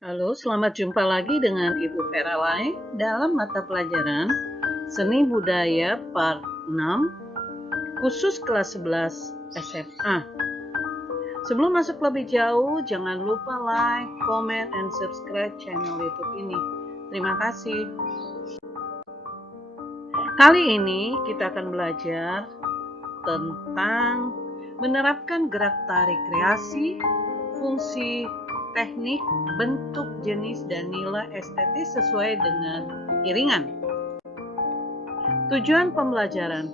Halo, selamat jumpa lagi dengan Ibu Vera Lai dalam mata pelajaran Seni Budaya Part 6 khusus kelas 11 SMA. Sebelum masuk lebih jauh, jangan lupa like, comment, and subscribe channel YouTube ini. Terima kasih. Kali ini kita akan belajar tentang menerapkan gerak tarik kreasi, fungsi, teknik, bentuk, jenis, dan nilai estetis sesuai dengan iringan. Tujuan pembelajaran.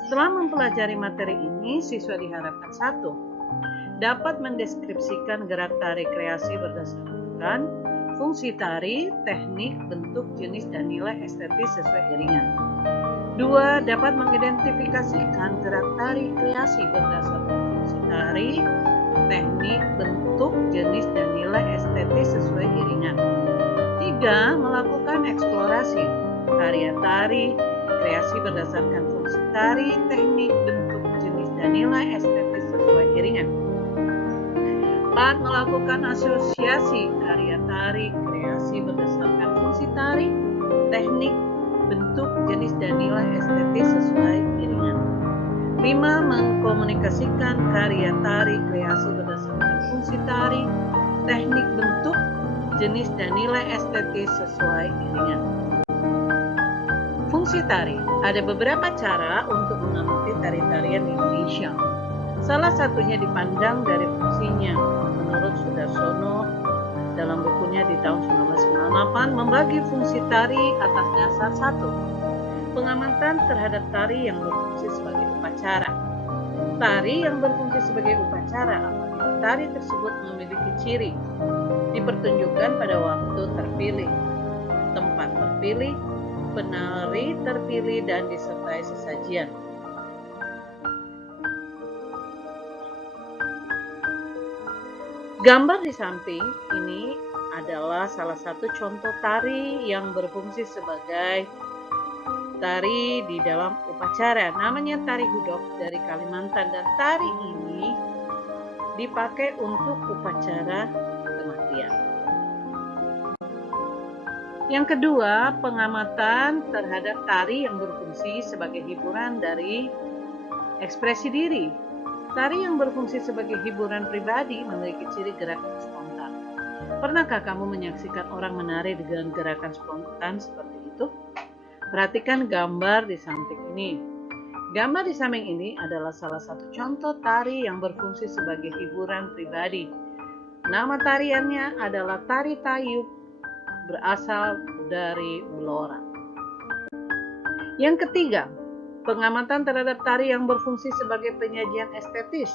Setelah mempelajari materi ini, siswa diharapkan 1. Dapat mendeskripsikan gerak tarik kreasi berdasarkan fungsi tari, teknik, bentuk, jenis, dan nilai estetis sesuai iringan. 2. Dapat mengidentifikasikan gerak tarik kreasi berdasarkan fungsi tari, teknik, bentuk, jenis, dan nilai estetis sesuai iringan. 3. Melakukan eksplorasi karya tari, kreasi berdasarkan fungsi tari, teknik, bentuk, jenis, dan nilai estetis sesuai iringan. 4. Melakukan asosiasi karya tari, kreasi berdasarkan fungsi tari, teknik, bentuk, jenis, dan nilai estetis sesuai iringan. 5. Mengkomunikasikan karya tari, kreasi berdasarkan fungsi tari, teknik, bentuk, jenis, dan nilai estetis sesuai iringan. Fungsi tari. Ada beberapa cara untuk mengamati tari-tarian Indonesia. Salah satunya dipandang dari fungsinya. Menurut Sudarsono, dalam bukunya di tahun 1998, membagi fungsi tari atas dasar 1. Pengamatan terhadap tari yang berfungsi sebagai upacara. Tari yang berfungsi sebagai upacara apabila tari tersebut memiliki ciri, dipertunjukkan pada waktu terpilih, tempat terpilih, penari terpilih, dan disertai sesajian. Gambar di samping ini adalah salah satu contoh tari yang berfungsi sebagai tari di dalam upacara. Namanya tari hudok dari Kalimantan, dan tari ini dipakai untuk upacara kematian. Yang kedua, pengamatan terhadap tari yang berfungsi sebagai hiburan dari ekspresi diri. Tari yang berfungsi sebagai hiburan pribadi memiliki ciri gerak spontan. Pernahkah kamu menyaksikan orang menari dengan gerakan spontan seperti itu? Perhatikan gambar di samping ini. Gambar di samping ini adalah salah satu contoh tari yang berfungsi sebagai hiburan pribadi. Nama tariannya adalah tari tayub, berasal dari Blora. Yang ketiga, pengamatan terhadap tari yang berfungsi sebagai penyajian estetis.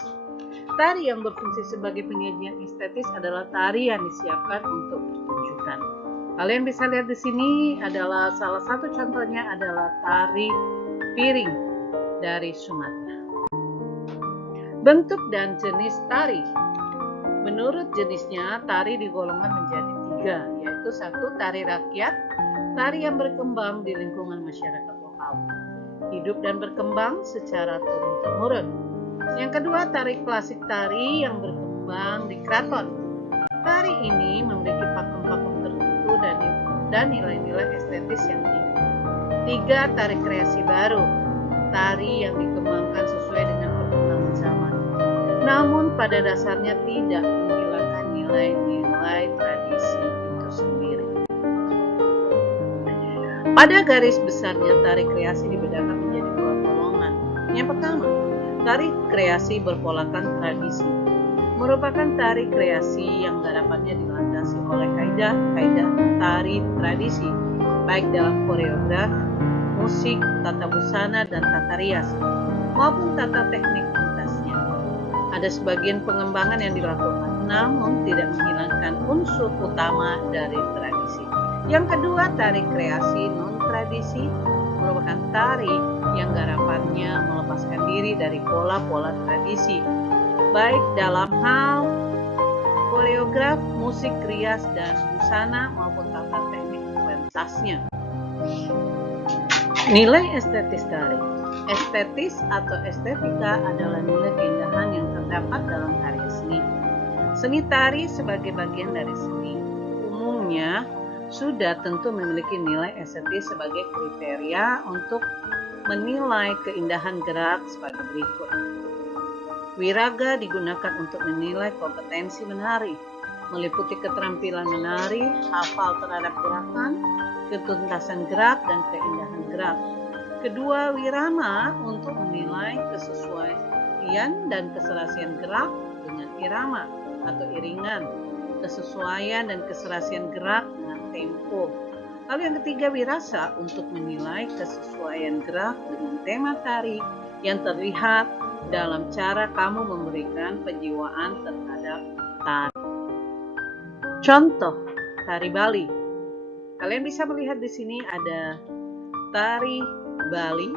Tari yang berfungsi sebagai penyajian estetis adalah tari yang disiapkan untuk pertunjukan. Kalian bisa lihat di sini adalah salah satu contohnya adalah tari piring dari Sumatera. Bentuk dan jenis tari. Menurut jenisnya, tari digolongkan menjadi 3, yaitu 1. Tari rakyat, tari yang berkembang di lingkungan masyarakat lokal, hidup dan berkembang secara turun-temurun. Yang kedua, tari klasik, tari yang berkembang di keraton. Tari ini memiliki pakem-pakem tertentu dan nilai-nilai estetis yang tinggi. 3. Tari kreasi baru, tari yang dikembangkan sesuai dengan perkembangan zaman, namun pada dasarnya tidak menghilangkan nilai-nilai tradisi itu sendiri. Pada garis besarnya, tari kreasi dibedakan menjadi 2 golongan. Yang pertama, tari kreasi berpolakan tradisi, merupakan tari kreasi yang garapannya dilandasi oleh kaidah-kaidah tari tradisi, baik dalam koreograf, musik, tata busana, dan tata rias, maupun tata teknik pentasnya. Ada sebagian pengembangan yang dilakukan, namun tidak menghilangkan unsur utama dari tradisi. Yang kedua, tari kreasi non-tradisi merupakan tari yang garapannya melepaskan diri dari pola-pola tradisi, baik dalam hal koreograf, musik, rias, dan busana maupun tata teknik pentasnya. Nilai estetis tari. Estetis atau estetika adalah nilai keindahan yang terdapat dalam karya seni. Seni tari sebagai bagian dari seni umumnya sudah tentu memiliki nilai estetis sebagai kriteria untuk menilai keindahan gerak sebagai berikut. Wiraga digunakan untuk menilai kompetensi menari, meliputi keterampilan menari, hafal terhadap gerakan, ketuntasan gerak, dan keindahan gerak. Kedua, wirama untuk menilai kesesuaian dan keserasian gerak dengan irama atau iringan, kesesuaian dan keserasian gerak dengan tempo. Lalu yang ketiga, wirasa untuk menilai kesesuaian gerak dengan tema tari yang terlihat dalam cara kamu memberikan penjiwaan terhadap tari. Contoh tari Bali. Kalian bisa melihat di sini ada tari Bali.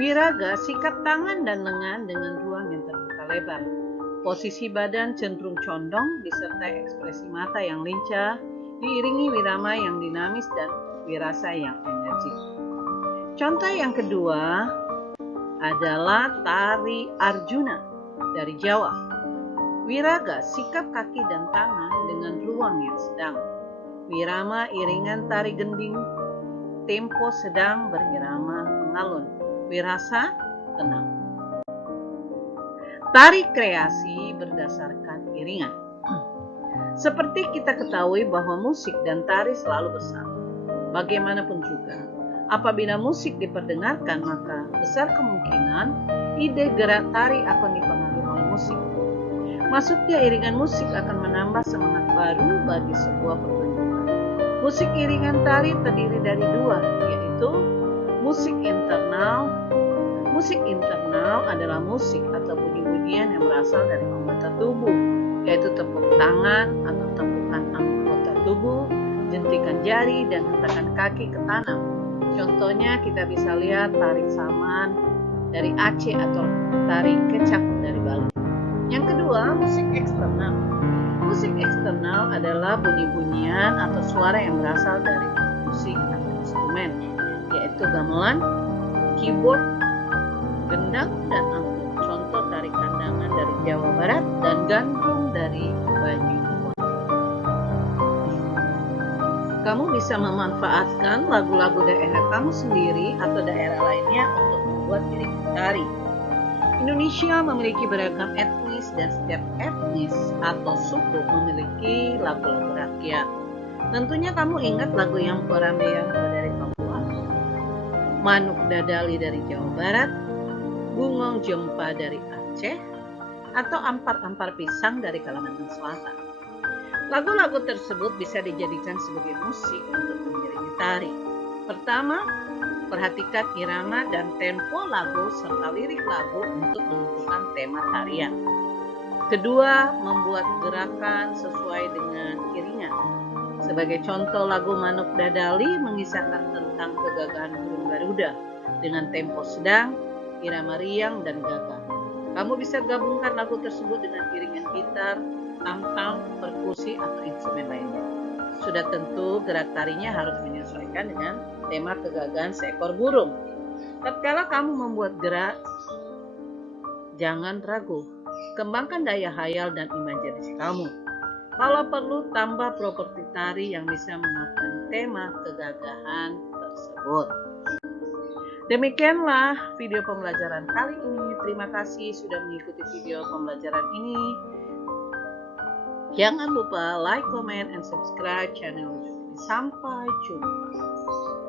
Wiraga, sikap tangan dan lengan dengan ruang yang terbuka lebar. Posisi badan cenderung condong disertai ekspresi mata yang lincah, diiringi wirama yang dinamis dan wirasa yang energik. Contoh yang kedua adalah tari Arjuna dari Jawa. Wiraga, sikap kaki dan tangan dengan ruang yang sedang. Wirama, iringan tari gending, tempo sedang berirama mengalun. Wirasa, tenang. Tari kreasi berdasarkan iringan. Seperti kita ketahui bahwa musik dan tari selalu bersama. Bagaimanapun juga, apabila musik diperdengarkan, maka besar kemungkinan ide gerak tari akan dipengaruhi oleh musik. Masuknya iringan musik akan menambah semangat baru bagi sebuah pertunjukan. Musik iringan tari terdiri dari dua, yaitu musik internal. Musik internal adalah musik atau bunyi-bunyian yang berasal dari anggota tubuh, yaitu tepuk tangan atau tepukan anggota tubuh, jentikan jari, dan hentakan kaki ke tanah. Contohnya kita bisa lihat tari saman dari Aceh atau tari kecak dari Bali. Yang kedua, musik eksternal. Musik eksternal adalah bunyi-bunyian atau suara yang berasal dari musik atau instrumen, yaitu gamelan, keyboard, gendang, dan angklung. Contoh tari kandangan dari Jawa Barat dan gandrung dari Banyuwangi. Kamu bisa memanfaatkan lagu-lagu daerah kamu sendiri atau daerah lainnya untuk membuat iringan tari. Indonesia memiliki beragam etnis dan setiap etnis atau suku memiliki lagu-lagu rakyat. Tentunya kamu ingat lagu yang Korambeang dari Papua, Manuk Dadali dari Jawa Barat, Bungong Jempa dari Aceh, atau Ampar-Ampar Pisang dari Kalimantan Selatan. Lagu-lagu tersebut bisa dijadikan sebagai musik untuk mengiringi tari. Pertama, perhatikan irama dan tempo lagu serta lirik lagu untuk menentukan tema tarian. Kedua, membuat gerakan sesuai dengan iringan. Sebagai contoh, lagu Manuk Dadali mengisahkan tentang kegagahan burung Garuda dengan tempo sedang, irama riang, dan gagah. Kamu bisa gabungkan lagu tersebut dengan iringan gitar, tam-tam, perkusi, atau instrumen lainnya. Sudah tentu gerak tarinya harus menyesuaikan dengan tema kegagahan seekor burung. Tatkala kamu membuat gerak, jangan ragu. Kembangkan daya hayal dan imajinasi kamu. Kalau perlu, tambah properti tari yang bisa memakan tema kegagahan tersebut. Demikianlah video pembelajaran kali ini. Terima kasih sudah mengikuti video pembelajaran ini. Jangan lupa like, comment, and subscribe channel ini. Sampai jumpa.